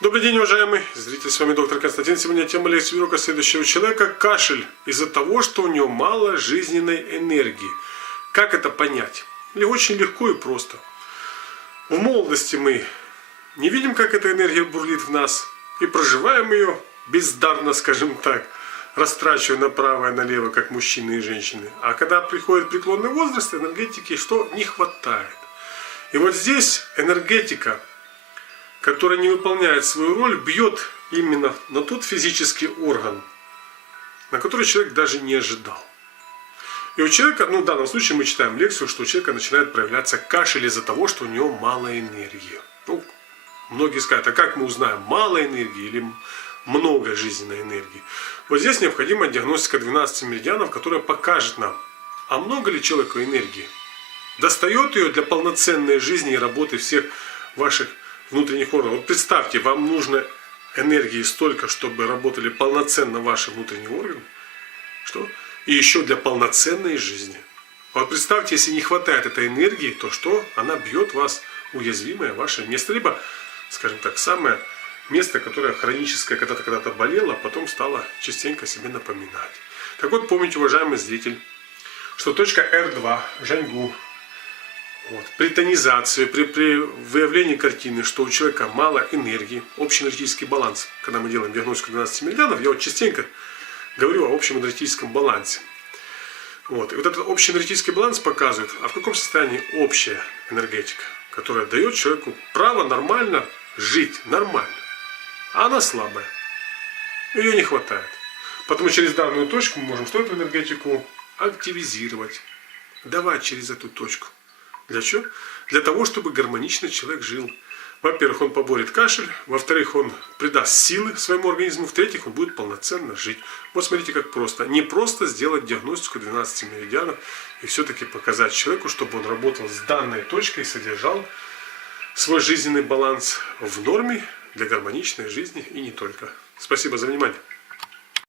Добрый день, уважаемый зритель, с вами доктор Константин. Сегодня тема лекции урока следующего человека – кашель из-за того, что у него мало жизненной энергии. Как это понять? Очень легко и просто. В молодости мы не видим, как эта энергия бурлит в нас, и проживаем ее бездарно, скажем так, растрачивая направо и налево, как мужчины и женщины. А когда приходит преклонный возраст, энергетики что? Не хватает. И вот здесь энергетика, которая не выполняет свою роль, бьет именно на тот физический орган, на который человек даже не ожидал. И у человека, в данном случае мы читаем лекцию, что у человека начинает проявляться кашель из-за того, что у него мало энергии. Многие скажут, а как мы узнаем, мало энергии или много жизненной энергии? Вот здесь необходима диагностика 12 меридианов, которая покажет нам, а много ли человеку энергии? Достает ее для полноценной жизни и работы всех ваших внутренних органов. Вот представьте, вам нужно энергии столько, чтобы работали полноценно ваши внутренние органы. Что? И еще для полноценной жизни. А вот представьте, если не хватает этой энергии, то что? Она бьет вас уязвимое ваше место. Либо, скажем так, самое место, которое хроническое, когда-то болело, а потом стало частенько себе напоминать. Так вот, помните, уважаемый зритель, что точка R2, Жаньгу, при тонизации, при выявлении картины, что у человека мало энергии, общий энергетический баланс, когда мы делаем диагностику 12 меридианов, я частенько говорю о общем энергетическом балансе. И вот этот общий энергетический баланс показывает, а в каком состоянии общая энергетика, которая дает человеку право нормально жить, нормально. А она слабая. Ее не хватает. Поэтому через данную точку мы можем эту энергетику активизировать, давать через эту точку. Для чего? Для того, чтобы гармонично человек жил. Во-первых, он поборет кашель. Во-вторых, он придаст силы своему организму. В-третьих, он будет полноценно жить. Вот смотрите, как просто. Не просто сделать диагностику 12 меридианов и все-таки показать человеку, чтобы он работал с данной точкой и содержал свой жизненный баланс в норме для гармоничной жизни и не только. Спасибо за внимание.